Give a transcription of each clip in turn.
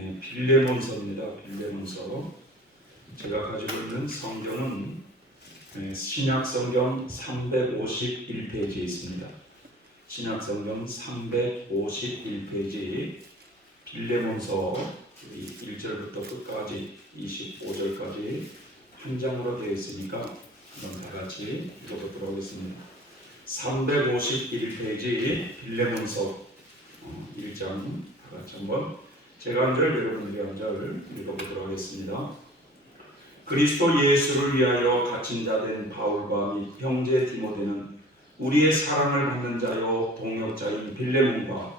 빌레몬서입니다. 빌레몬서. 제가 가지고 있는 성경은 신약성경 351페이지에 있습니다. 신약성경 351페이지 빌레몬서 1절부터 끝까지 25절까지 한 장으로 되어 있으니까 한번 다 같이 읽어보도록 하겠습니다. 351페이지 빌레몬서 1장 다 같이 한번 제가 한 절 여러분들이 한 절 읽어보도록 하겠습니다. 그리스도 예수를 위하여 갇힌 자 된 바울과 및 형제 디모데는 우리의 사랑을 받는 자요 동역자인 빌레몬과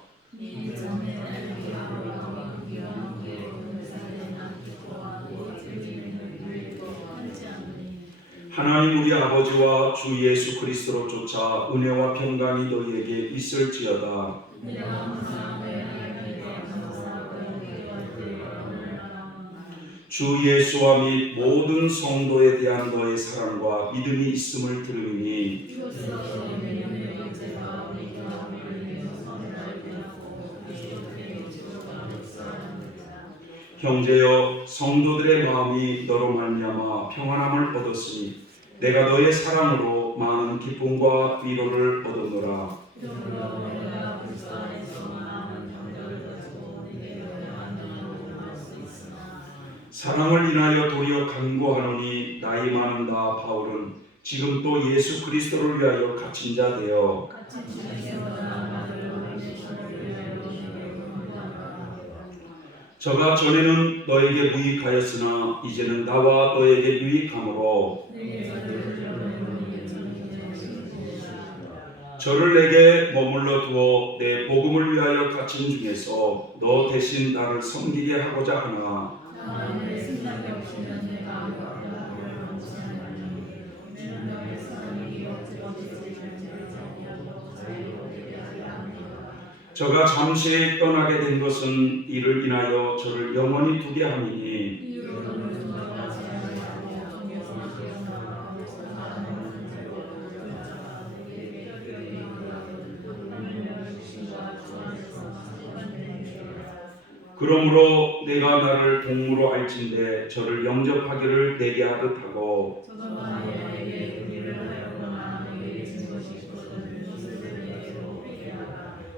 하나님 우리 아버지와 주 예수 그리스도로 쫓아 은혜와 평강이 너희에게 있을지어다. 주 예수와 및 모든 성도에 대한 너의 사랑과 믿음이 있음을 들으니 형제여 성도들의 마음이 너로 말미암아 평안함을 얻었으니 내가 너의 사랑으로 많은 기쁨과 위로를 얻었노라. 사랑을 인하여 도리어 간구하노니 나이 많은 나 바울은 지금 또 예수 그리스도를 위하여 갇힌 자 되어 저가 전에는 너에게 무익하였으나 이제는 나와 너에게 유익함으로 저를 내게 머물러 두어 내 복음을 위하여 갇힌 중에서 너 대신 나를 섬기게 하고자 하나 저가 잠시 떠나게 된 것은 이를 인하여 저를 영원히 두게 함이니 그러므로 내가 나를 동무로 알진대 저를 영접하기를 내게 하듯 하고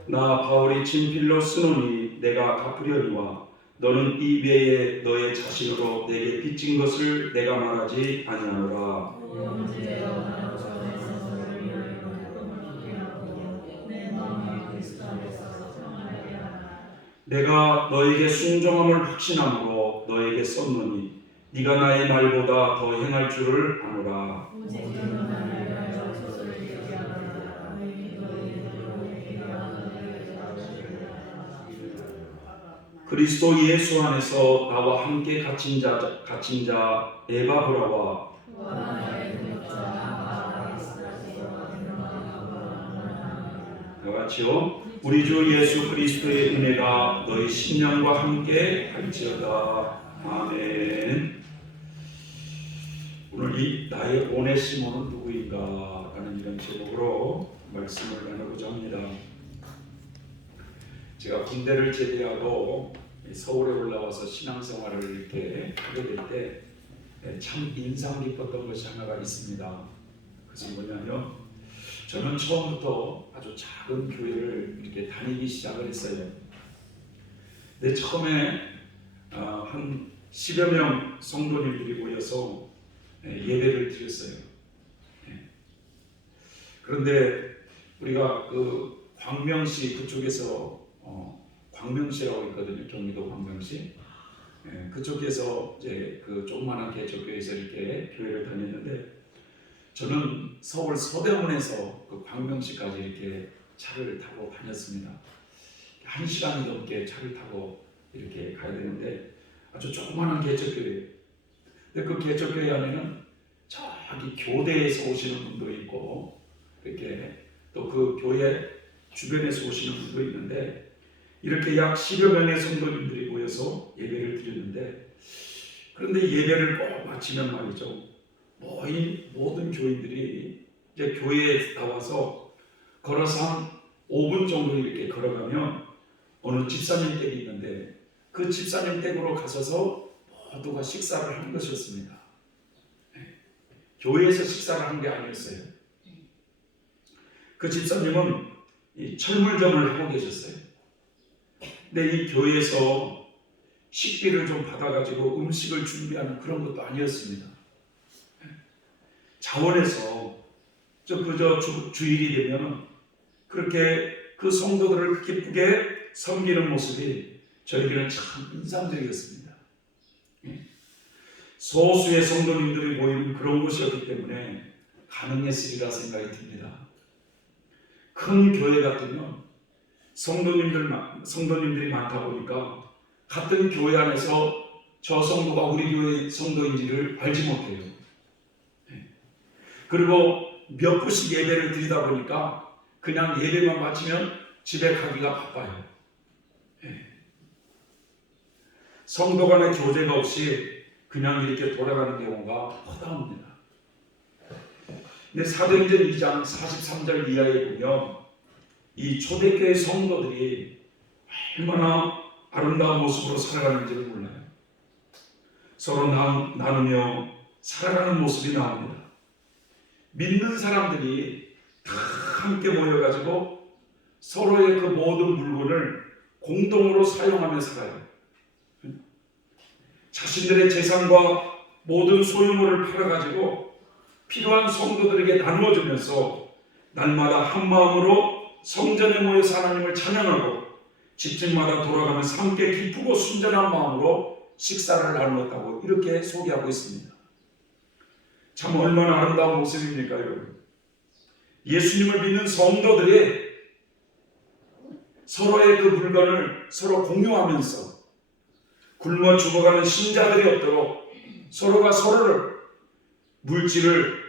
나 바울이 친필로 쓰노니 내가 갚으려니와 너는 이 외에 너의 자신으로 내게 빚진 것을 내가 말하지 아니하노라. 내가 너에게 순종함을 확신함으로 너에게 썼노니 네가 나의 말보다 더 행할 줄을 아노라. 그리스도 예수 안에서 나와 함께 갇힌 자 에바브라와 다 같이요. 우리 주 예수 그리스도의 은혜가 너희 심령과 함께 할지어다. 아멘. 오늘 이 나의 오네시모는 누구인가 라는 이런 제목으로 말씀을 나누고자 합니다. 제가 군대를 제대하고 서울에 올라와서 신앙생활을 이렇게 하게 될 때 참 인상 깊었던 것이 하나가 있습니다. 그것이 뭐냐면 저는 처음부터 아주 작은 교회를 이렇게 다니기 시작을 했어요. 근데 처음에 한 10여 명 성도님들이 모여서 예배를 드렸어요. 그런데 우리가 그 광명시 그쪽에서 광명시라고 있거든요. 경기도 광명시. 그쪽에서 이제 그 조그마한 개척교회에서 이렇게 교회를 다녔는데 저는 서울 서대문에서 그 광명시까지 이렇게 차를 타고 다녔습니다. 1시간이 넘게 차를 타고 이렇게 가야 되는데 아주 조그마한 개척교회. 근데 그 개척교회 안에는 저기 교대에서 오시는 분도 있고 이렇게 또 그 교회 주변에서 오시는 분도 있는데 이렇게 약 10여 명의 성도님들이 모여서 예배를 드렸는데 그런데 예배를 꼭 마치면 말이죠. 모든 교인들이 이제 교회에 나와서 걸어서 한 5분 정도 이렇게 걸어가면 어느 집사님 댁이 있는데 그 집사님 댁으로 가셔서 모두가 식사를 하는 것이었습니다. 교회에서 식사를 한 게 아니었어요. 그 집사님은 이 철물점을 하고 계셨어요. 근데 이 교회에서 식비를 좀 받아가지고 음식을 준비하는 그런 것도 아니었습니다. 자원해서 주일이 되면 그렇게 그 성도들을 기쁘게 섬기는 모습이 저에게는 참 인상적이었습니다. 소수의 성도님들이 모이는 그런 곳이었기 때문에 가능했으리라 생각이 듭니다. 큰 교회 같으면 성도님들이 많다 보니까 같은 교회 안에서 저 성도가 우리 교회 성도인지를 알지 못해요. 그리고 몇 분씩 예배를 드리다 보니까 그냥 예배만 마치면 집에 가기가 바빠요. 성도 간의 교제가 없이 그냥 이렇게 돌아가는 경우가 허다합니다. 근데 사도행전 2장 43절 이하에 보면 이 초대교회 성도들이 얼마나 아름다운 모습으로 살아가는지를 몰라요. 서로 나누며 살아가는 모습이 나옵니다. 믿는 사람들이 다 함께 모여가지고 서로의 그 모든 물건을 공동으로 사용하며 살아요. 자신들의 재산과 모든 소유물을 팔아가지고 필요한 성도들에게 나누어주면서 날마다 한 마음으로 성전에 모여서 하나님을 찬양하고 집집마다 돌아가면서 함께 기쁘고 순전한 마음으로 식사를 나누었다고 이렇게 소개하고 있습니다. 참 얼마나 아름다운 모습입니까, 여러분? 예수님을 믿는 성도들이 서로의 그 물건을 서로 공유하면서 굶어 죽어가는 신자들이 없도록 서로가 서로를 물질을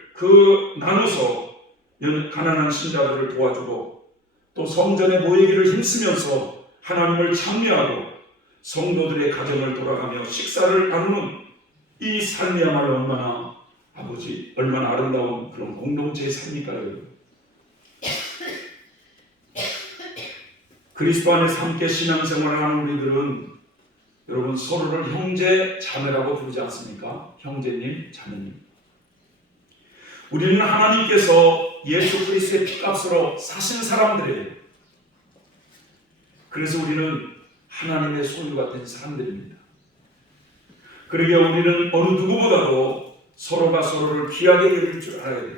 나눠서 가난한 신자들을 도와주고 또 성전에 모이기를 힘쓰면서 하나님을 찬미하고 성도들의 가정을 돌아가며 식사를 나누는 이 삶이야말로 얼마나 아름다운 그런 공동체의 삶일까요, 여러분? 그리스도 안에서 함께 신앙생활을 하는 우리들은 여러분 서로를 형제 자매라고 부르지 않습니까? 형제님, 자매님. 우리는 하나님께서 예수 그리스도의 피값으로 사신 사람들이에요. 그래서 우리는 하나님의 소유가 된 사람들입니다. 그러기에 우리는 어느 누구보다도 서로가 서로를 귀하게 여길 줄 알아야 돼요.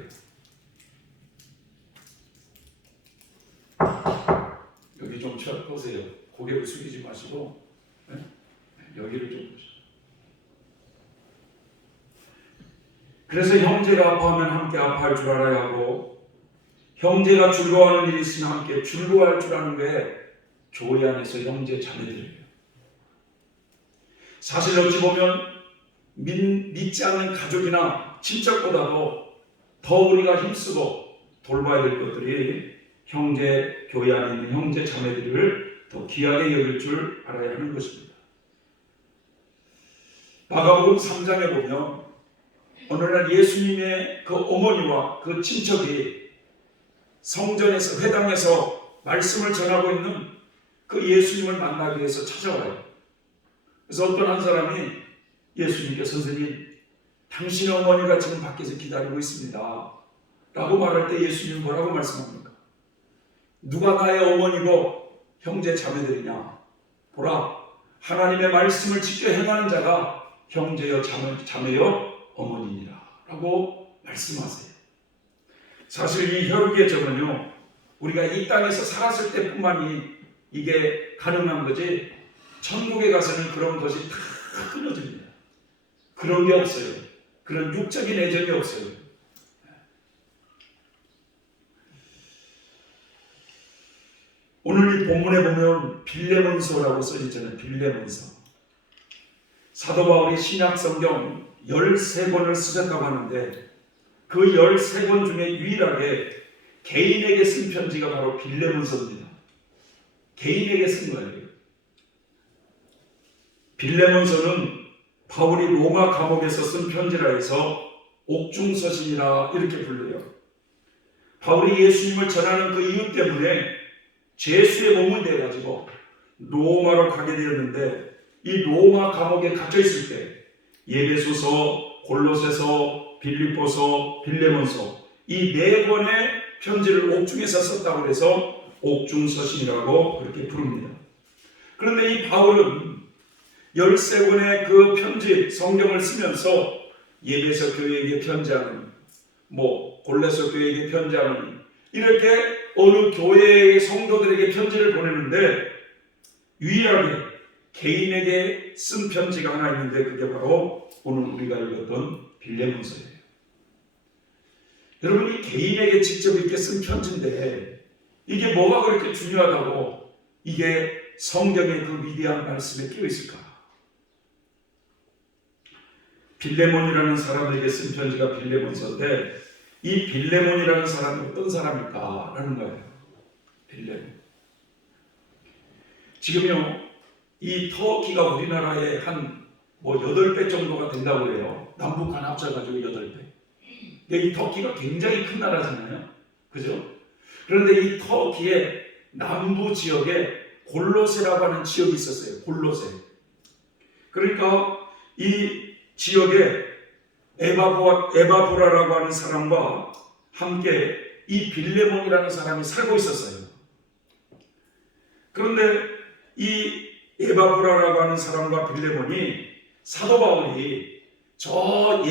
여기 좀 쳐보세요. 고개를 숙이지 마시고 여기를 좀 보시죠. 그래서 형제가 아파하면 함께 아파할 줄 알아야 하고 형제가 즐거워하는 일이 있으면 함께 즐거워할 줄 아는 게 교회 안에서 형제 자매들이에요. 사실 어찌 보면 믿지 않는 가족이나 친척보다도 더 우리가 힘쓰고 돌봐야 될 것들이 교회 안에 있는 형제 자매들을 더 귀하게 여길 줄 알아야 하는 것입니다. 마가복음 3장에 보면 어느 날 예수님의 그 어머니와 그 친척이 성전에서 회당에서 말씀을 전하고 있는 그 예수님을 만나기 위해서 찾아와요. 그래서 어떤 한 사람이 예수님께 선생님, 당신의 어머니가 지금 밖에서 기다리고 있습니다 라고 말할 때 예수님은 뭐라고 말씀합니까? 누가 나의 어머니고 형제 자매들이냐? 보라, 하나님의 말씀을 지켜 행하는 자가 형제여 자매여 어머니니라 라고 말씀하세요. 사실 이 혈육의 우리가 이 땅에서 살았을 때뿐만이 이게 가능한 거지 천국에 가서는 그런 것이 다 끊어집니다. 그런 게 없어요. 그런 육적인 애정이 없어요. 오늘 이 본문에 보면 빌레몬서라고 써있잖아요. 빌레몬서. 사도 바울이 신약 성경 13권을 쓰셨다고 하는데 그 13권 중에 유일하게 개인에게 쓴 편지가 바로 빌레몬서입니다. 개인에게 쓴 거예요. 빌레몬서는 바울이 로마 감옥에서 쓴 편지라 해서 옥중서신이라 이렇게 불러요. 바울이 예수님을 전하는 그 이유 때문에 죄수의 몸을 내가지고 로마로 가게 되었는데 이 로마 감옥에 갇혀 있을 때 예배소서, 골로새서, 빌립보서, 빌레몬서 이 네 권의 편지를 옥중에서 썼다고 해서 옥중서신이라고 그렇게 부릅니다. 그런데 이 바울은 13권의 그 편지 성경을 쓰면서 예배소 교회에게 편지하는 골로새 교회에게 편지하는 이렇게 어느 교회의 성도들에게 편지를 보내는데 유일하게 개인에게 쓴 편지가 하나 있는데 그게 바로 오늘 우리가 읽었던 빌레몬서예요. 여러분, 이 개인에게 직접 이렇게 쓴 편지인데 이게 뭐가 그렇게 중요하다고 이게 성경의 그 위대한 말씀에 끼어 있을까? 빌레몬이라는 사람에게 쓴 편지가 빌레몬서인데 이 빌레몬이라는 사람이 어떤 사람일까라는 거예요. 빌레몬. 지금요, 이 터키가 우리나라의 한 8배 정도가 된다고 해요. 남북한 합쳐가지고 8배. 근데 이 터키가 굉장히 큰 나라잖아요. 그죠? 그런데 이 터키의 남부 지역에 골로새라고 하는 지역이 있었어요. 골로새. 그러니까 이 지역에 에바브라라고 하는 사람과 함께 이 빌레몬이라는 사람이 살고 있었어요. 그런데 이 에바브라라고 하는 사람과 빌레몬이 사도 바울이 저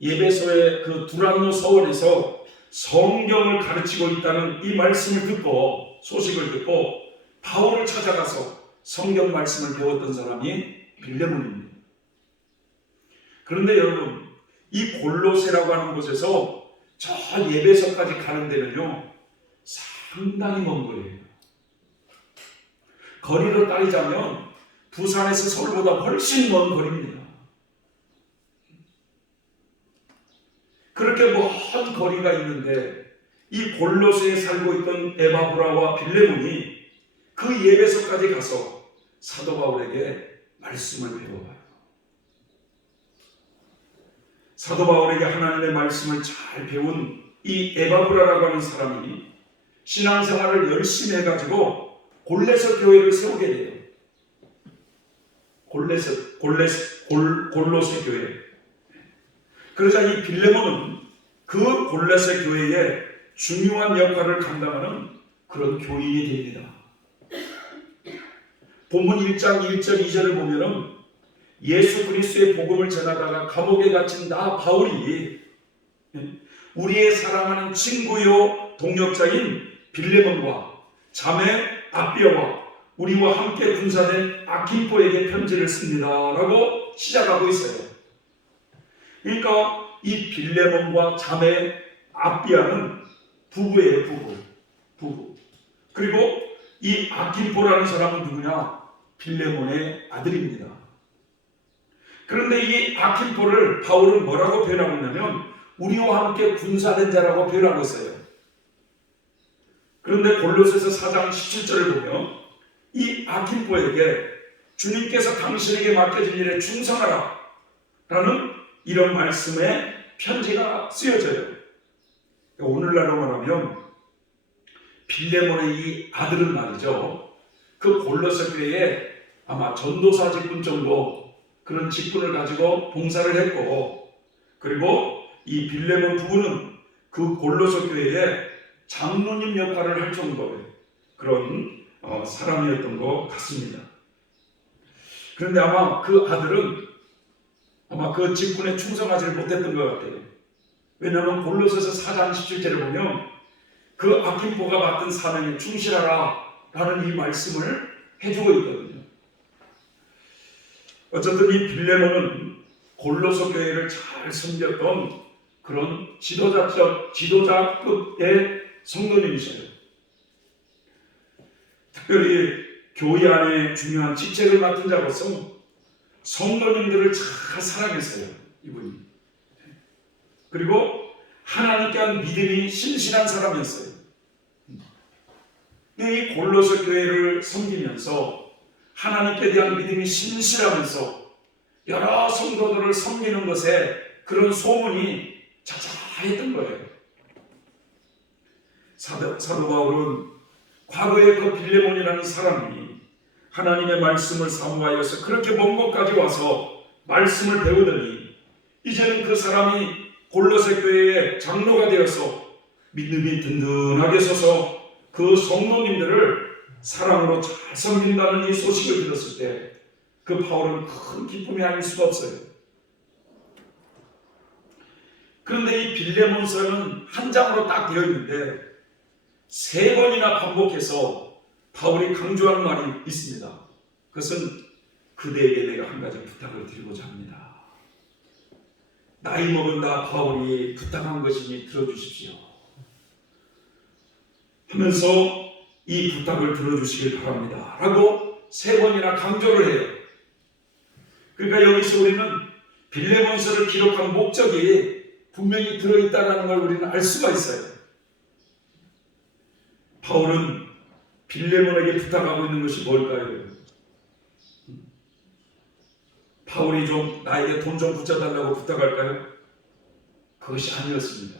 예배소의 그 두란노 서원에서 성경을 가르치고 있다는 이 말씀을 듣고 소식을 듣고 바울을 찾아가서 성경 말씀을 배웠던 사람이 빌레몬입니다. 그런데 여러분, 이 골로새라고 하는 곳에서 저 예배소까지 가는 데는요 상당히 먼 거리예요. 거리로 따지자면 부산에서 서울보다 훨씬 먼 거리입니다. 그렇게 먼 거리가 있는데 이 골로새에 살고 있던 에바브라와 빌레몬이 그 예배소까지 가서 사도 바울에게 말씀을 배워봐요. 사도 바울에게 하나님의 말씀을 잘 배운 이 에바브라라고 하는 사람이 신앙생활을 열심히 해가지고 골로새 교회를 세우게 돼요. 골로새 교회. 그러자 이 빌레몬은 그 골로새 교회에 중요한 역할을 감당하는 그런 교인이 됩니다. 본문 1장 1절 2절을 보면은 예수 그리스도의 복음을 전하다가 감옥에 갇힌 나 바울이 우리의 사랑하는 친구요 동역자인 빌레몬과 자매 아비아와 우리와 함께 군사된 아킨포에게 편지를 씁니다 라고 시작하고 있어요. 그러니까 이 빌레몬과 자매 아비아는 부부예요. 부부. 그리고 이 아킨포라는 사람은 누구냐? 빌레몬의 아들입니다. 그런데 이 아킨포를 바울은 뭐라고 표현하고 있냐면 우리와 함께 군사된 자라고 표현하고 있어요. 그런데 골로새서 4장 17절을 보면 이 아킨포에게 주님께서 당신에게 맡겨진 일에 충성하라 라는 이런 말씀의 편지가 쓰여져요. 오늘날로 말하면 빌레몬의 이 아들은 말이죠, 그 골로새 교회에 아마 전도사 직분 정도 그런 직분을 가지고 봉사를 했고, 그리고 이 빌레몬 부부는 그 골로새 교회에 장로님 역할을 할 정도의 그런 사람이었던 것 같습니다. 그런데 아마 그 아들은 아마 그 직분에 충성하지 못했던 것 같아요. 왜냐하면 골로새서 4장 17절을 보면 그 아킨포가 맡은 사명에 충실하라 라는 이 말씀을 해주고 있거든요. 어쨌든 이 빌레몬은 골로새 교회를 잘 섬겼던 그런 지도자급의 성도님이셔요. 특별히 교회 안에 중요한 직책을 맡은 자로서 성도님들을 잘 사랑했어요, 이분이. 그리고 하나님께 한 믿음이 신실한 사람이었어요. 이 골로새 교회를 섬기면서 하나님께 대한 믿음이 신실하면서 여러 성도들을 섬기는 것에 그런 소문이 자자했던 거예요. 사도 바울은 과거에 그 빌레몬이라는 사람이 하나님의 말씀을 사모하여서 그렇게 먼 곳까지 와서 말씀을 배우더니 이제는 그 사람이 골로새 교회의 장로가 되어서 믿음이 든든하게 서서 그 성도님들을 사랑으로 잘 섬긴다는 이 소식을 들었을 때 그 바울은 큰 기쁨이 아닐 수가 없어요. 그런데 이 빌레몬서는 한 장으로 딱 되어 있는데 3번이나 반복해서 바울이 강조하는 말이 있습니다. 그것은 그대에게 내가 한 가지 부탁을 드리고자 합니다. 나이 먹은 나 바울이 부탁한 것이니 들어주십시오 하면서 이 부탁을 들어주시길 바랍니다 라고 3번이나 강조를 해요. 그러니까 여기서 우리는 빌레몬서를 기록한 목적이 분명히 들어있다는 걸 우리는 알 수가 있어요. 바울은 빌레몬에게 부탁하고 있는 것이 뭘까요? 바울이 좀 나에게 돈 좀 붙여달라고 부탁할까요? 그것이 아니었습니다.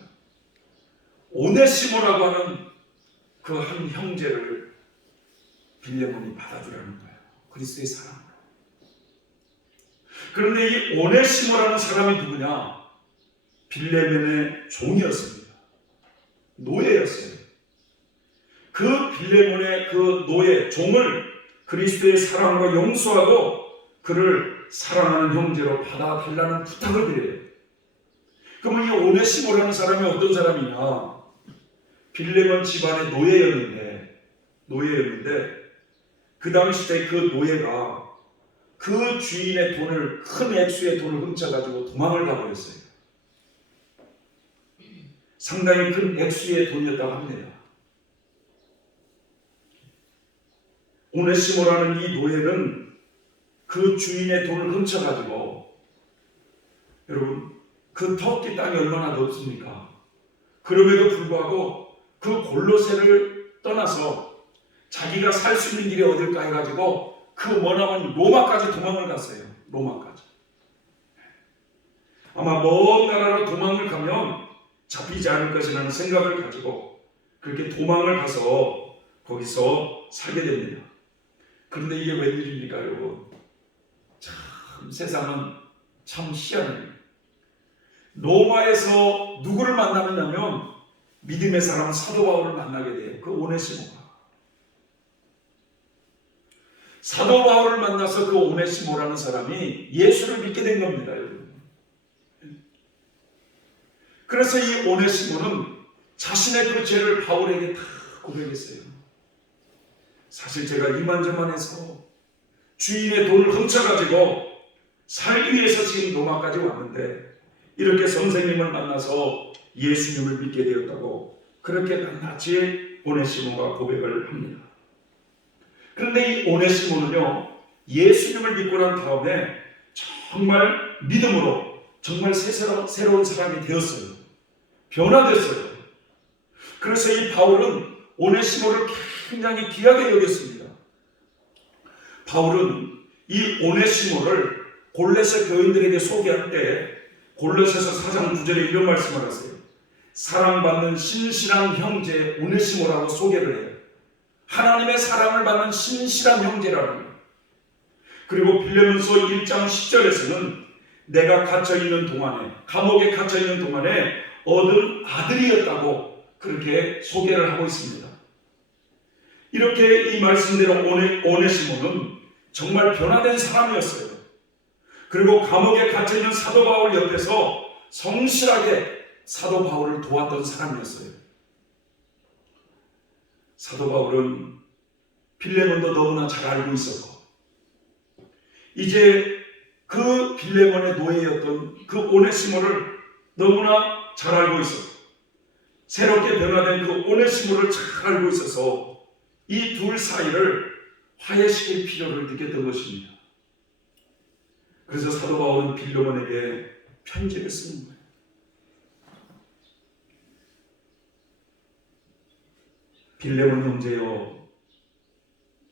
오네시모라고 하는 그 한 형제를 빌레몬이 받아주라는 거예요. 그리스도의 사랑. 그런데 이 오네시모라는 사람이 누구냐? 빌레몬의 종이었습니다. 노예였어요. 그 빌레몬의 그 노예, 종을 그리스도의 사랑으로 용서하고 그를 사랑하는 형제로 받아달라는 부탁을 드려요. 그러면 이 오네시모라는 사람이 어떤 사람이냐? 빌레몬 집안의 노예였는데 그 당시 때 그 노예가 그 주인의 돈을, 큰 액수의 돈을 훔쳐가지고 도망을 가버렸어요. 상당히 큰 액수의 돈이었다고 합니다. 오네시모라는 이 노예는 그 주인의 돈을 훔쳐가지고, 여러분 그 터키 땅이 얼마나 넓습니까? 그럼에도 불구하고 그 골로새를 떠나서 자기가 살 수 있는 길이 어딜까 해가지고 그 머나먼 로마까지 도망을 갔어요. 로마까지. 아마 먼 나라로 도망을 가면 잡히지 않을 것이라는 생각을 가지고 그렇게 도망을 가서 거기서 살게 됩니다. 그런데 이게 웬일입니까, 여러분? 참 세상은 참 희한해요. 로마에서 누구를 만나느냐면 믿음의 사람 사도 바울을 만나게 돼요. 그 오네시모가. 사도 바울을 만나서 그 오네시모라는 사람이 예수를 믿게 된 겁니다, 여러분. 그래서 이 오네시모는 자신의 그 죄를 바울에게 다 고백했어요. 사실 제가 이만저만해서 주인의 돈을 훔쳐가지고 살기 위해서 지금 로마까지 왔는데 이렇게 선생님을 만나서 예수님을 믿게 되었다고 그렇게 낱낱이 오네시모가 고백을 합니다. 그런데 이 오네시모는요, 예수님을 믿고 난 다음에 정말 믿음으로 정말 새로운 사람이 되었어요. 변화됐어요. 그래서 이 바울은 오네시모를 굉장히 귀하게 여겼습니다. 바울은 이 오네시모를 골로새 교인들에게 소개할 때 골로새서 4장 9절에 이런 말씀을 하세요. 사랑받는 신실한 형제 오네시모라고 소개를 해요. 하나님의 사랑을 받는 신실한 형제라는 거예요. 그리고 빌레몬서 1장 10절에서는 내가 갇혀있는 동안에, 감옥에 갇혀있는 동안에 얻은 아들이었다고 그렇게 소개를 하고 있습니다. 이렇게 이 말씀대로 오네시모는 정말 변화된 사람이었어요. 그리고 감옥에 갇혀있는 사도 바울 옆에서 성실하게 사도 바울을 도왔던 사람이었어요. 사도 바울은 빌레몬도 너무나 잘 알고 있었고 이제 그 빌레몬의 노예였던 그 오네시모를 너무나 잘 알고 있었고 새롭게 변화된 그 오네시모를 잘 알고 있어서 이 둘 사이를 화해시킬 필요를 느꼈던 것입니다. 그래서 사도 바울은 빌레몬에게 편지를 쓰는 거예요. 빌레몬 형제여,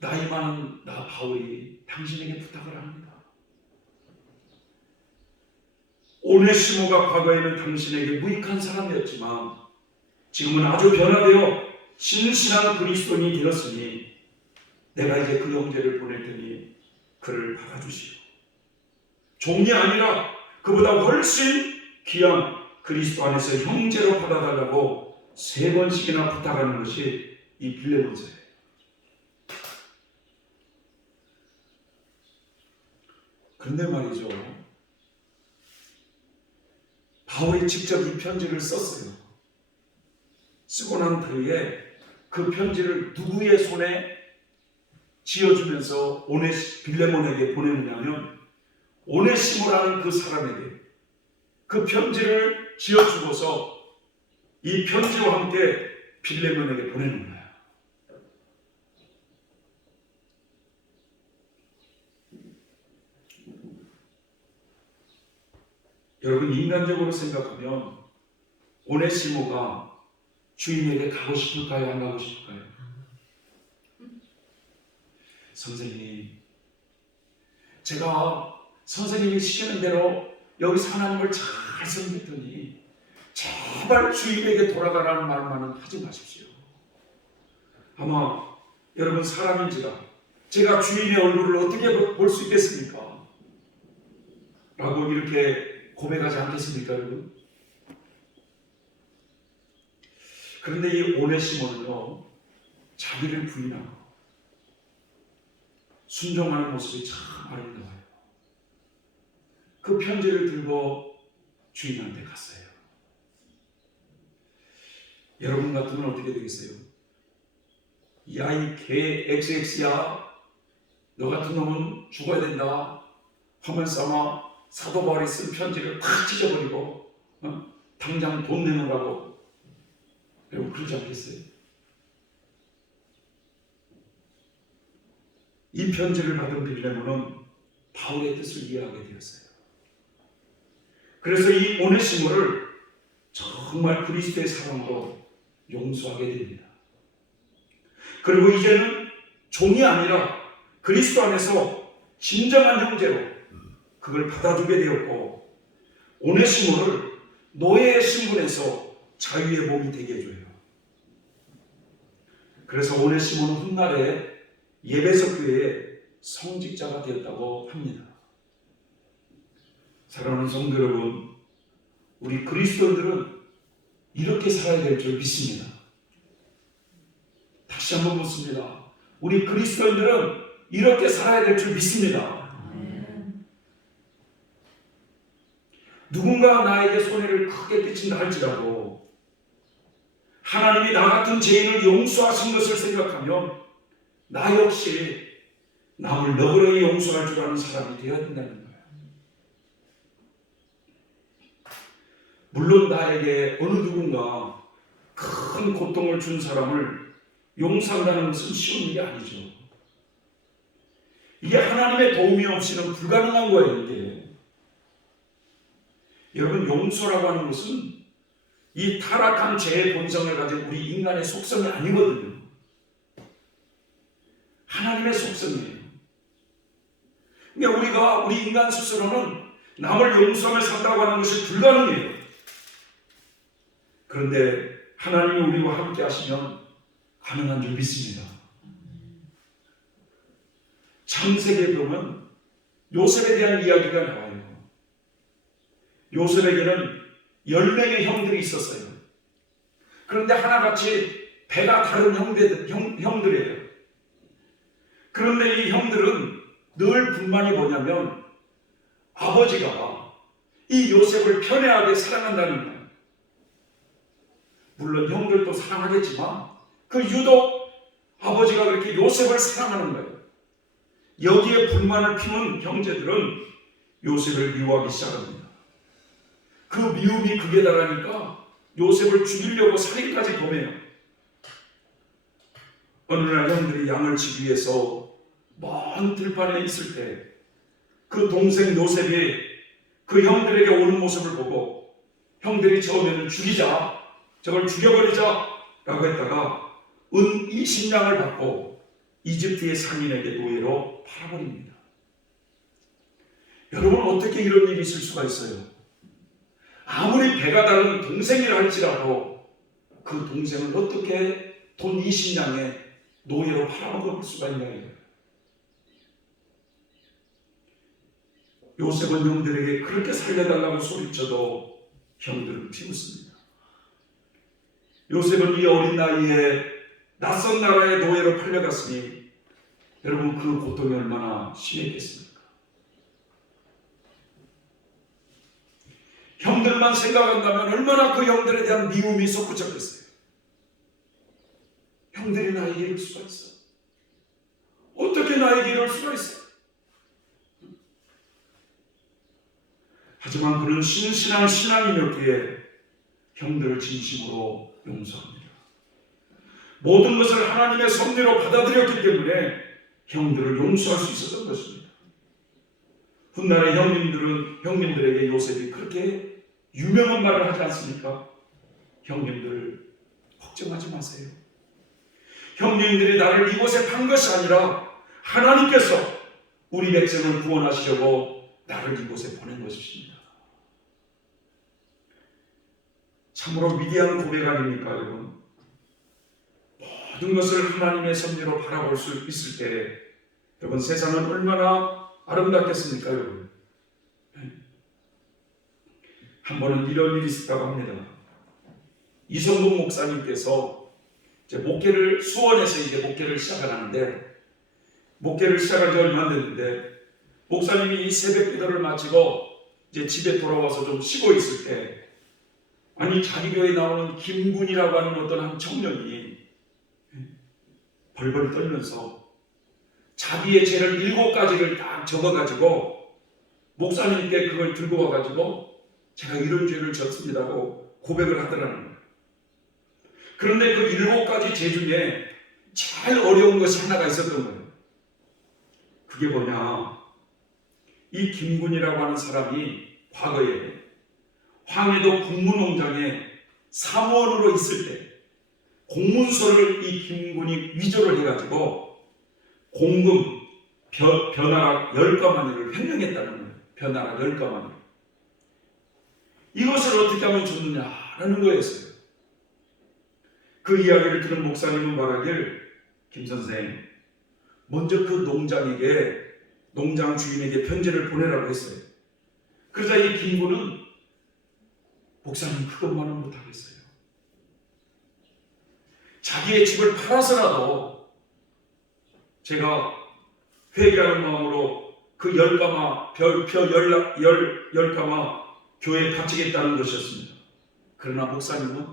나이 많은 나 바울이 당신에게 부탁을 합니다. 오네시모가 과거에는 당신에게 무익한 사람이었지만 지금은 아주 변화되어 신실한 그리스도인이 되었으니 내가 이제 그 형제를 보낼 테니 그를 받아주시오. 종이 아니라 그보다 훨씬 귀한 그리스도 안에서 형제로 받아달라고 3번씩이나 부탁하는 것이 이 빌레몬서예요. 그런데 말이죠, 바울이 직접 이 편지를 썼어요. 쓰고 난 후에 그 편지를 누구의 손에 쥐어주면서 빌레몬에게 보내느냐면 오네시모라는 그 사람에게 그 편지를 쥐어주고서 이 편지와 함께 빌레몬에게 보내는 거예요. 여러분, 인간적으로 생각하면 오네시모가 주인에게 가고 싶을까요? 안 가고 싶을까요? 선생님, 제가 선생님이 시키는 대로 여기서 하나님을 잘 섬겼더니 제발 주인에게 돌아가라는 말만은 하지 마십시오. 아마 여러분, 사람인지라 제가 주인의 얼굴을 어떻게 볼 수 있겠습니까? 라고 이렇게 고백하지 않겠습니까, 여러분? 그런데 이 오네시모는요, 자기를 부인하고 순종하는 모습이 참 아름다워요. 그 편지를 들고 주인한테 갔어요. 여러분 같으면 어떻게 되겠어요? 야, 이 개 XX야, 너 같은 놈은 죽어야 된다 하면서 아마 사도 바울이 쓴 편지를 팍 찢어버리고 당장 돈 내놓으라고, 여러분 그러지 않겠어요? 이 편지를 받은 빌레몬은 바울의 뜻을 이해하게 되었어요. 그래서 이 오네시모를 정말 그리스도의 사랑으로 용서하게 됩니다. 그리고 이제는 종이 아니라 그리스도 안에서 진정한 형제로 그걸 받아주게 되었고, 오네시모를 노예의 신분에서 자유의 몸이 되게 해줘요. 그래서 오네시모는 훗날에 예배석 교회의 성직자가 되었다고 합니다. 사랑하는 성도 여러분, 우리 그리스도인들은 이렇게 살아야 될 줄 믿습니다. 다시 한번 묻습니다. 우리 그리스도인들은 이렇게 살아야 될 줄 믿습니다. 누군가 나에게 손해를 크게 끼친다 할지라도 하나님이 나 같은 죄인을 용서하신 것을 생각하면 나 역시 남을 너그러이 용서할 줄 아는 사람이 되어야 된다는 거예요. 물론 나에게 어느 누군가 큰 고통을 준 사람을 용서한다는 것은 쉬운 일이 아니죠. 이게 하나님의 도움이 없이는 불가능한 거예요. 이게 여러분, 용서라고 하는 것은 이 타락한 죄의 본성을 가진 우리 인간의 속성이 아니거든요. 하나님의 속성이에요. 그러니까 우리 인간 스스로는 남을 용서하며 산다고 하는 것이 불가능해요. 그런데 하나님이 우리와 함께 하시면 가능한 줄 믿습니다. 창세기에 보면 요셉에 대한 이야기가 나와요. 요셉에게는 14명의 형들이 있었어요. 그런데 하나같이 배가 다른 형들이에요. 그런데 이 형들은 늘 불만이 뭐냐면 아버지가 이 요셉을 편애하게 사랑한다는 거예요. 물론 형들도 사랑하겠지만 그 유독 아버지가 그렇게 요셉을 사랑하는 거예요. 여기에 불만을 피운 형제들은 요셉을 미워하기 시작합니다. 그 미움이 극에 달하니까 요셉을 죽이려고 살인까지 범해요. 어느 날 형들이 양을 치기 위해서 먼 들판에 있을 때 그 동생 요셉이 그 형들에게 오는 모습을 보고 형들이 처음에는 죽이자, 저걸 죽여버리자 라고 했다가 은 20냥을 받고 이집트의 상인에게 노예로 팔아버립니다. 여러분, 어떻게 이런 일이 있을 수가 있어요? 아무리 배가 다른 동생이라 할지라도 그 동생을 어떻게 돈 20냥에 노예로 팔아먹을 수가 있냐 이거예요. 요셉은 형들에게 그렇게 살려달라고 소리쳐도 형들은 비웃습니다. 요셉은 이 어린 나이에 낯선 나라의 노예로 팔려갔으니 여러분 그 고통이 얼마나 심했겠습니까? 형들만 생각한다면 얼마나 그 형들에 대한 미움이 솟구쳤겠어요. 형들이 나에게 이럴 수가 있어. 어떻게 나에게 이럴 수가 있어? 하지만 그는 신실한 신앙인이었기에 형들을 진심으로 용서합니다. 모든 것을 하나님의 섭리로 받아들였기 때문에 형들을 용서할 수 있었던 것입니다. 훗날의 형님들에게 요셉이 그렇게 유명한 말을 하지 않습니까? 형님들 걱정하지 마세요. 형님들이 나를 이곳에 판 것이 아니라 하나님께서 우리 백성을 구원하시려고 나를 이곳에 보낸 것입니다. 참으로 위대한 고백 아닙니까 여러분? 모든 것을 하나님의 섭리로 바라볼 수 있을 때 여러분 세상은 얼마나 아름답겠습니까 여러분? 한 번은 이런 일이 있었다고 합니다. 이성국 목사님께서 이제 수원에서 목회를 시작하는데 목회를 시작한 지 얼마 안 됐는데 목사님이 이 새벽 기도를 마치고 이제 집에 돌아와서 좀 쉬고 있을 때 아니 자기 교회에 나오는 김군이라고 하는 어떤 한 청년이 벌벌 떨면서 자기의 죄를 7가지를 딱 적어가지고 목사님께 그걸 들고 와가지고 제가 이런 죄를 졌습니다고 고백을 하더라는 거예요. 그런데 그 7가지 죄 중에 제일 어려운 것이 하나가 있었던 거예요. 그게 뭐냐? 이 김군이라고 하는 사람이 과거에 황해도 국무농장에 사무원으로 있을 때 공문서를 이 김군이 위조를 해가지고 공금 변화락 10가마니를 횡령했다는 거예요. 변화락 10가마니. 이것을 어떻게 하면 좋느냐라는 거였어요. 그 이야기를 들은 목사님은 말하길 김 선생 먼저 그 농장 주인에게 편지를 보내라고 했어요. 그러자 이 김군은 목사님 그것만은 못하겠어요. 자기의 집을 팔아서라도 제가 회개하는 마음으로 그 10가마 교회에 바치겠다는 것이었습니다. 그러나 목사님은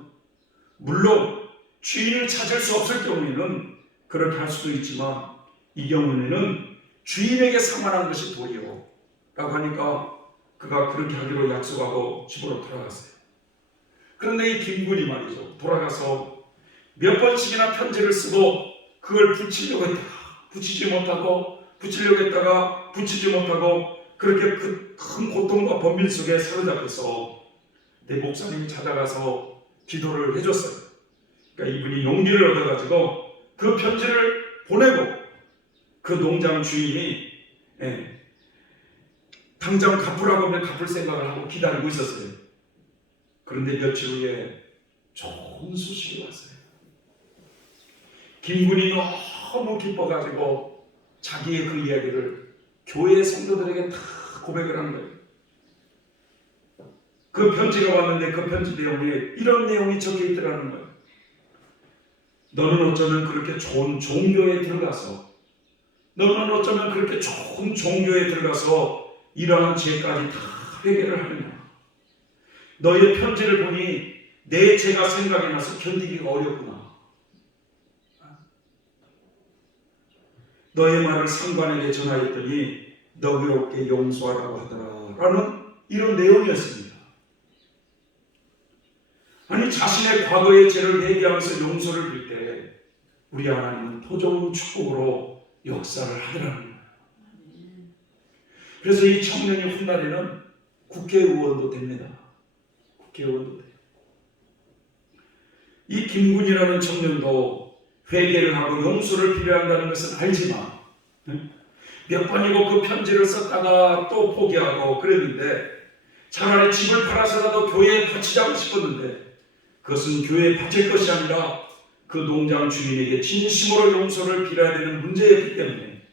물론 주인을 찾을 수 없을 경우에는 그렇게 할 수도 있지만 이 경우에는 주인에게 상환한 것이 도리요 라고 하니까 그가 그렇게 하기로 약속하고 집으로 돌아갔어요. 그런데 이 김군이 말이죠 돌아가서 몇 번씩이나 편지를 쓰고 그걸 붙이려고 했다가 붙이려고 했다가 붙이지 못하고 그렇게 그 큰 고통과 번민 속에 사로잡혀서 내 목사님이 찾아가서 기도를 해줬어요. 그러니까 이분이 용기를 얻어가지고 그 편지를 보내고 그 농장 주인이 당장 갚으라고 하면 갚을 생각을 하고 기다리고 있었어요. 그런데 며칠 후에 좋은 소식이 왔어요. 김군이 너무 기뻐가지고 자기의 그 이야기를 교회 성도들에게 다 고백을 한 거예요. 그 편지가 왔는데 그 편지 내용에 이런 내용이 적혀 있더라는 거예요. 너는 어쩌면 그렇게 좋은 종교에 들어가서 이러한 죄까지 다 회개를 하느냐. 너의 편지를 보니 내 죄가 생각이 나서 견디기가 어렵구나. 너의 말을 상관에게 전하였더니 너그럽게 용서하라고 하더라 라는 이런 내용이었습니다. 아니 자신의 과거의 죄를 회개하면서 용서를 빌 때 우리 하나님은 토좋은 축복으로 역사를 하더라는 거예요. 그래서 이 청년이 훗날에는 국회의원도 됩니다. 국회의원도 돼요. 이 김군이라는 청년도 회개를 하고 용서를 필요한다는 것은 알지만 몇 번이고 그 편지를 썼다가 또 포기하고 그랬는데 차라리 집을 팔아서라도 교회에 바치자고 싶었는데 그것은 교회에 바칠 것이 아니라 그 농장 주인에게 진심으로 용서를 빌어야 되는 문제였기 때문에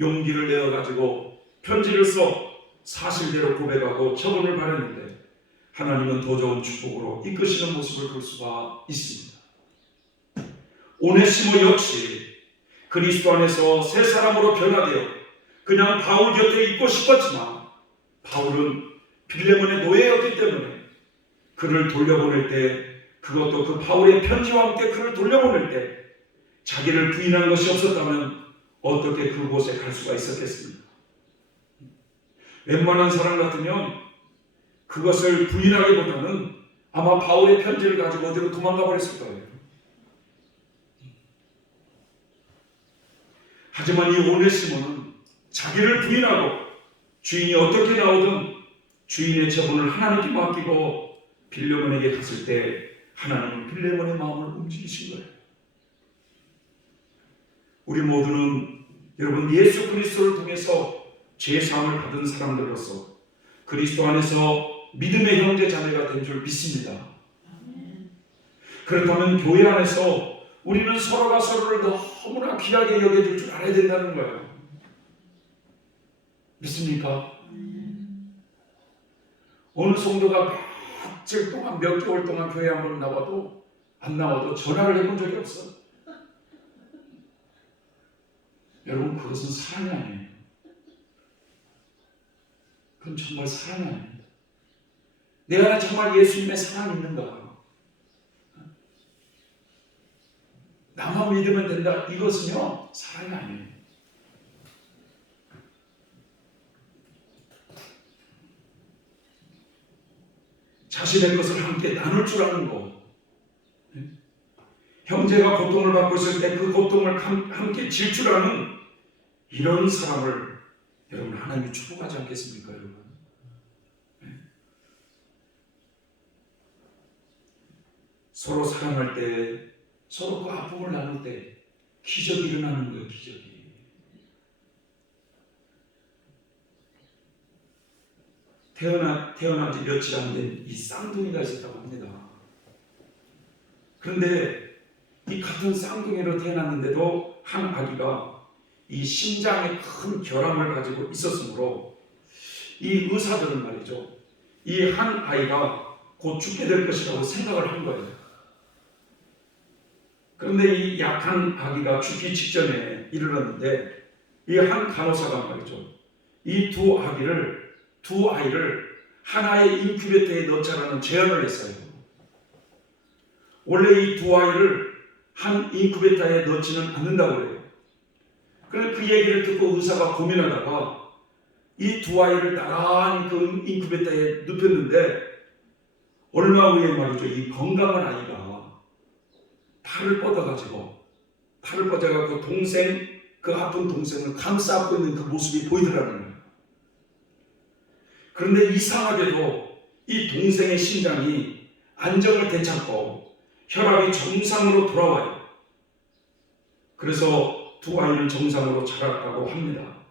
용기를 내어가지고 편지를 써 사실대로 고백하고 처분을 바랬는데 하나님은 더 좋은 축복으로 이끄시는 모습을 볼 수가 있습니다. 오네시모 역시 그리스도 안에서 새 사람으로 변화되어 그냥 바울 곁에 있고 싶었지만 바울은 빌레몬의 노예였기 때문에 그를 돌려보낼 때, 그것도 그 바울의 편지와 함께 그를 돌려보낼 때 자기를 부인한 것이 없었다면 어떻게 그곳에 갈 수가 있었겠습니까? 웬만한 사람 같으면 그것을 부인하기보다는 아마 바울의 편지를 가지고 어디로 도망가 버렸을 거예요. 하지만 이 오네시모는 자기를 부인하고 주인이 어떻게 나오든 주인의 처분을 하나님께 맡기고 빌레몬에게 갔을 때 하나님은 빌레몬의 마음을 움직이신 거예요. 우리 모두는 여러분 예수 그리스도를 통해서 죄사함을 받은 사람들로서 그리스도 안에서 믿음의 형제 자매가 된 줄 믿습니다. 그렇다면 교회 안에서 우리는 서로가 서로를 너무나 귀하게 여겨줄 줄 알아야 된다는 거예요. 믿습니까? 어느 성도가 며칠 동안 몇 개월 동안 교회 한번 나와도 안 나와도 전화를 해본 적이 없어. 여러분 그것은 사랑이 아니에요. 그건 정말 사랑이 아닙니다. 내 안에 정말 예수님의 사랑이 있는가? 나만 믿으면 된다. 이것은요 사랑이 아니에요. 자신의 것을 함께 나눌 줄 아는 거. 형제가 고통을 받고 있을 때 그 고통을 함께 질 줄 아는 이런 사람을 여러분 하나님이 축복하지 않겠습니까, 여러분? 서로 사랑할 때, 서로 그 아픔을 나눌 때 기적이 일어나는 거예요, 기적이. 태어난 지 며칠 안 된 이 쌍둥이가 있었다고 합니다. 그런데 이 같은 쌍둥이로 태어났는데도 한 아기가 이 심장에 큰 결함을 가지고 있었으므로 이 의사들은 말이죠, 이 한 아이가 곧 죽게 될 것이라고 생각을 한 거예요. 그런데 이 약한 아기가 죽기 직전에 이르렀는데 이 한 간호사가 말이죠, 이 두 아이를 하나의 인큐베이터에 넣자라는 제안을 했어요. 원래 이 두 아이를 한 인큐베이터에 넣지는 않는다고 그래요. 그래서 그 얘기를 듣고 의사가 고민하다가 이 두 아이를 나란히 그 인큐베이터에 눕혔는데 얼마 후에 말이죠, 이 건강한 아이가 팔을 뻗어가지고 그 아픈 동생을 감싸 안고 있는 그 모습이 보이더라는 거예요. 그런데 이상하게도 이 동생의 심장이 안정을 되찾고 혈압이 정상으로 돌아와요. 그래서 두 아이는 정상으로 자랐다고 합니다.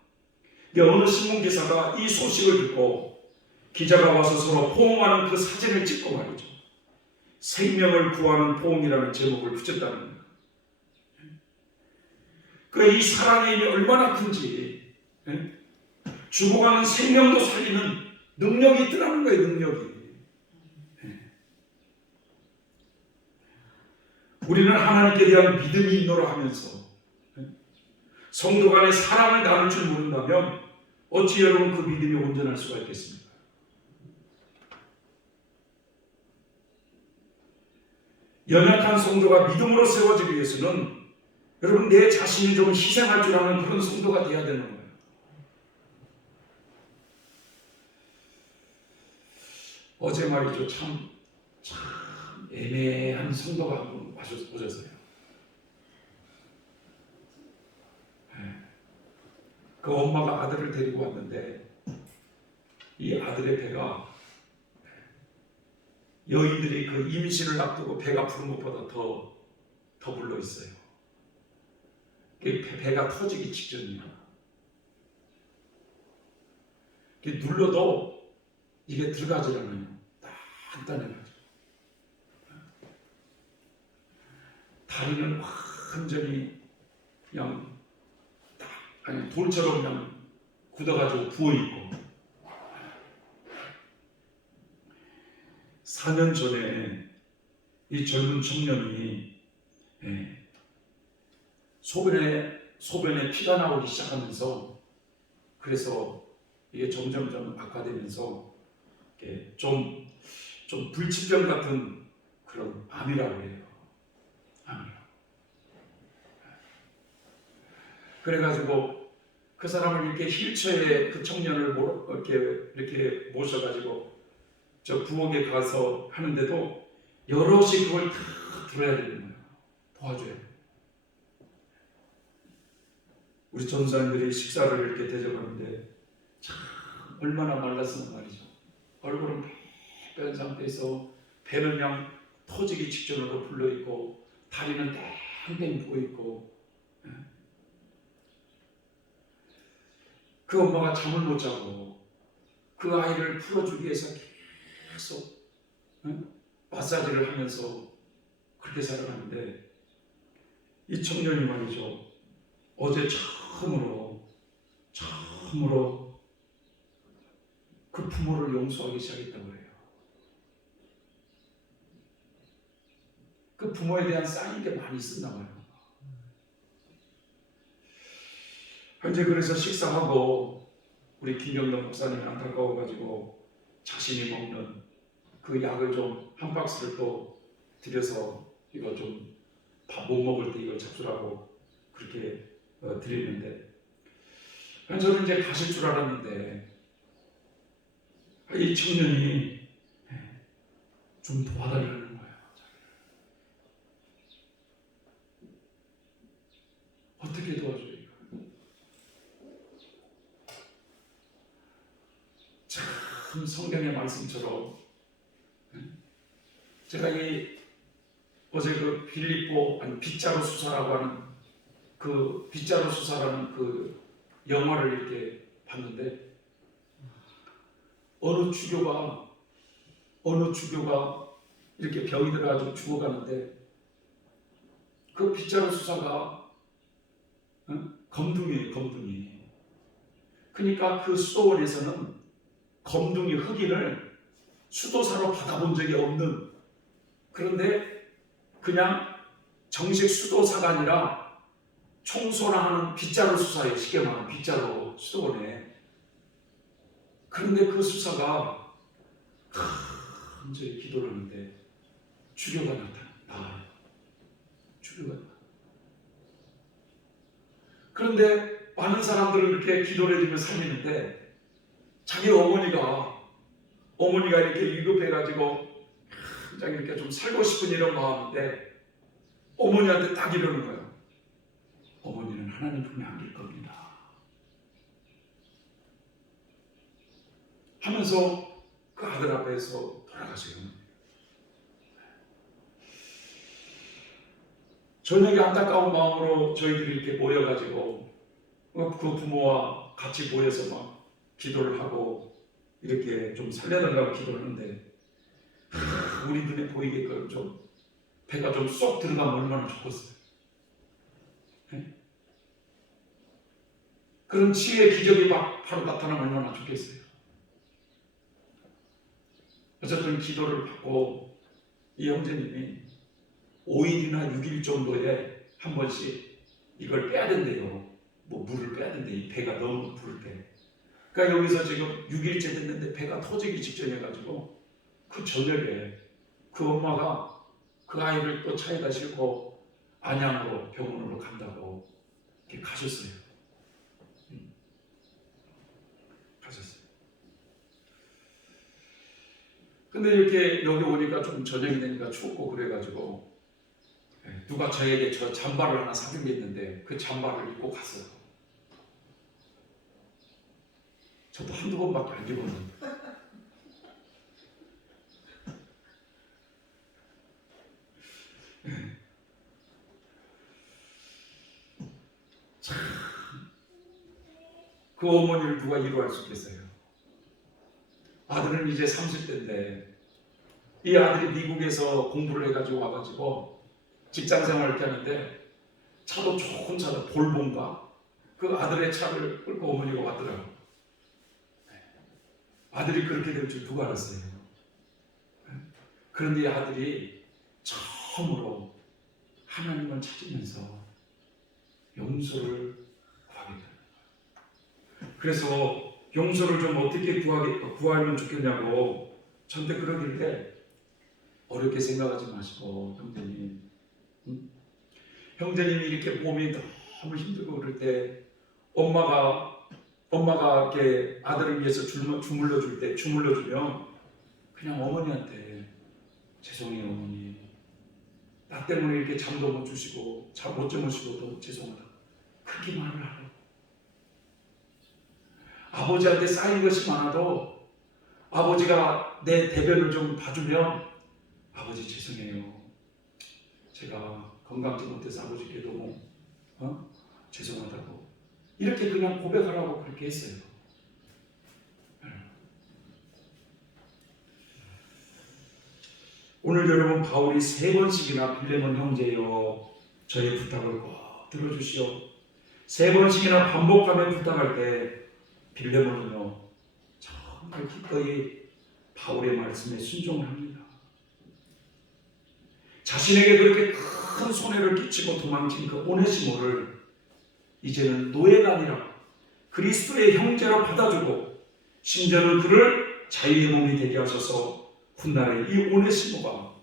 어느 신문기사가 이 소식을 듣고 기자가 와서 서로 포옹하는 그 사진을 찍고 말이죠, 생명을 구하는 포옹이라는 제목을 붙였다는 거예요. 이 사랑의 힘이 얼마나 큰지, 죽어가는 생명도 살리는 능력이 있더라는 거예요, 능력이. 우리는 하나님께 대한 믿음이 있노라 하면서 성도 간의 사랑을 나눌 줄 모른다면 어찌 여러분 그 믿음이 온전할 수가 있겠습니까? 연약한 성도가 믿음으로 세워지기 위해서는 여러분 내 자신을 좀 희생할 줄 아는 그런 성도가 되어야 되는 거예요. 어제 말이죠, 참 애매한 성도가 한 분 오셨어요. 그 엄마가 아들을 데리고 왔는데 이 아들의 배가 여인들이 그 임신을 앞두고 배가 부른 것보다 더 불러 있어요. 배가 터지기 직전이에요. 눌러도 이게 들어가지 않아요. 단단해가지고. 다리는 완전히 그냥 아니 돌처럼 그냥 굳어가지고 부어있고. 4년 전에 이 젊은 청년이 소변에 피가 나오기 시작하면서, 그래서 이게 점점점 악화되면서 이게 좀 불치병 같은 그런 암이라고 해요. 암이라고. 그래가지고 그 사람을 이렇게 휠체어에 그 청년을 이렇게 모셔가지고 저 부엌에 가서 하는데도 여럿이 그걸 다 들어야 되는 거예요. 도와줘야 돼요. 우리 전사님들이 식사를 이렇게 대접하는데 참 얼마나 말랐으면 말이죠. 얼굴은 뺀 상태에서 배는 그냥 터지기 직전으로 불러있고 다리는 땡땡 부어있고. 그 엄마가 잠을 못 자고 그 아이를 풀어주기 위해서 계속 마사지를 하면서 그렇게 살아가는데, 이 청년이 말이죠, 어제 처음으로 그 부모를 용서하기 시작했다고 해요. 그 부모에 대한 쌓인 게 많이 있었나 봐요. 현재 그래서 식사하고 우리 김경덕 목사님이 안타까워가지고 자신이 먹는 그 약을 좀 한 박스를 또 드려서 이거 좀 밥 못 먹을 때 이걸 잡수라고 그렇게 드리는데, 저는 이제 가실 줄 알았는데 이 청년이 좀 도와달라는 거예요. 어떻게 도와줘요? 참 성경의 말씀처럼 제가 어제 그 빌립보 빗자루 수사라고 하는 그 빗자루 수사라는 그 영화를 이렇게 봤는데, 어느 주교가 이렇게 병이 들어가지고 죽어가는데 그 빗자루 수사가 검둥이에요, 검둥이. 그러니까 그 수도원에서는 검둥이 흑인을 수도사로 받아본 적이 없는, 그런데 그냥 정식 수도사가 아니라 청소나 하는 빗자루 수사예요. 쉽게 말하면 빗자루 수도원에. 그런데 그 수사가 간절히 기도를 하는데 주교가 나와요. 주교가 나와요. 그런데 많은 사람들은 이렇게 기도를 해주며 살리는데 자기 어머니가 이렇게 위급해가지고 그냥 이렇게 좀 살고 싶은 이런 마음인데 어머니한테 딱 이러는 거예요. 어머니는 하나님 품에 안길 겁니다 하면서 그 아들 앞에서 돌아가세요. 저녁에 안타까운 마음으로 저희들이 이렇게 모여가지고 그 부모와 같이 모여서 막 기도를 하고 이렇게 좀 살려달라고 기도를 하는데, 우리 눈에 보이게끔 좀 배가 좀 쏙 들어가면 얼마나 좋겠어요. 그런 치유의 기적이 바로 나타나면 얼마나 좋겠어요. 어쨌든 기도를 받고 이 형제님이 5일이나 6일 정도에 한 번씩 이걸 빼야 된대요. 뭐 물을 빼야 된대. 이 배가 너무 부를 때. 그러니까 여기서 지금 6일째 됐는데 배가 터지기 직전이어가지고 그 저녁에 그 엄마가 그 아이를 또 차에다 싣고 안양으로 병원으로 간다고 이렇게 가셨어요. 가셨어요. 근데 이렇게 여기 오니까 좀 저녁이 되니까 춥고 그래가지고 누가 저에게 저 잠바를 하나 사준 게 있는데 그 잠바를 입고 갔어요. 저도 한두 번밖에 안 입었는데. 참, 그 어머니를 누가 위로할 수 있겠어요? 아들은 이제 30대인데 이 아들이 미국에서 공부를 해가지고 와가지고 직장 생활 이렇게 하는데 차도 좋은 차도 볼본가 그 아들의 차를 끌고 어머니가 왔더라고. 아들이 그렇게 될 줄 누가 알았어요? 그런데 이 아들이 처음으로 하나님을 찾으면서 용서를 구하게 됩니다. 그래서 용서를 좀 어떻게 구하면 좋겠냐고 저한테 그러길래 어렵게 생각하지 마시고 형제님, 형제님이 이렇게 몸이 너무 힘들고 그럴 때 엄마가 이렇게 아들을 위해서 주물러 주면 그냥 어머니한테 죄송해요 어머니, 나 때문에 이렇게 잠도 못 주시고 잠 못 주무시고 너무 죄송하다 그렇게 말을 하라고. 아버지한테 쌓인 것이 많아도 아버지가 내 대변을 좀 봐주면 아버지 죄송해요, 제가 건강지 못해서 아버지께 너무 죄송하다고 이렇게 그냥 고백하라고 그렇게 했어요. 오늘 여러분 바울이 3번씩이나 빌레몬 형제여 저의 부탁을 꼭 들어주시오 3번씩이나 반복하며 부탁할 때 빌레몬은요 정말 기꺼이 바울의 말씀에 순종을 합니다. 자신에게 그렇게 큰 손해를 끼치고 도망친 그 오네시모를 이제는 노예가 아니라 그리스도의 형제로 받아주고 심지어는 그를 자유의 몸이 되게 하셔서 훗날에 이 오네시모가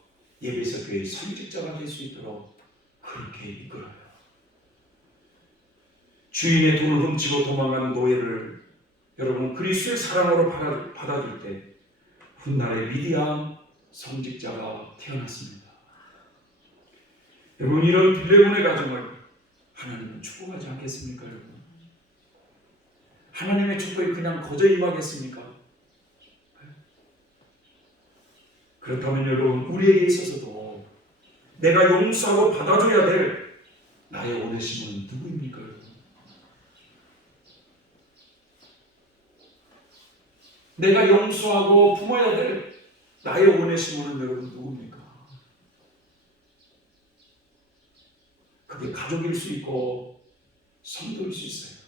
예배소 교회의 선직자가 될 수 있도록 그렇게 이끌어요. 주인의 돈을 훔치고 도망간 노예를 여러분 그리스도의 사랑으로 받아줄 때 훗날에 위대한 성직자가 태어났습니다. 여러분 이런 빌레몬의 가정을 하나님은 축복하지 않겠습니까? 여러분 하나님의 축복이 그냥 거저 임하겠습니까? 그렇다면 여러분 우리에게 있어서도 내가 용서하고 받아줘야 될 나의 오네시모는 누구입니까? 여러분? 내가 용서하고 품어야 될 나의 오네시모는 여러분 누굽니까? 그게 가족일 수 있고 성도일 수 있어요.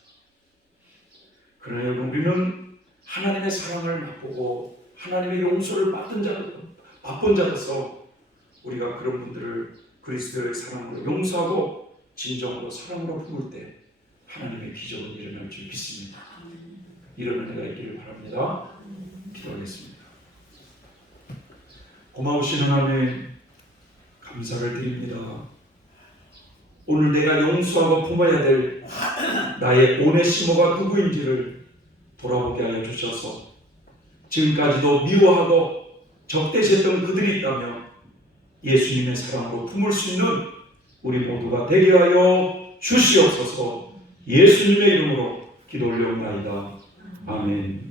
그러나 여러분 우리는 하나님의 사랑을 맛보고 하나님의 용서를 맛본 자로서 우리가 그런 분들을 그리스도의 사랑으로 용서하고 진정으로 사랑으로 품을 때 하나님의 기적은 일어날 줄 믿습니다. 이런 은혜가 있기를 바랍니다. 기도하겠습니다. 고마우신 하나님 감사를 드립니다. 오늘 내가 용서하고 품어야 될 나의 오네시모가 누구인지를 돌아보게 하여 주셔서 지금까지도 미워하고 적대시했던 그들이 있다면 예수님의 사랑으로 품을 수 있는 우리 모두가 되게 하여 주시옵소서. 예수님의 이름으로 기도 올려옵나이다. 아멘.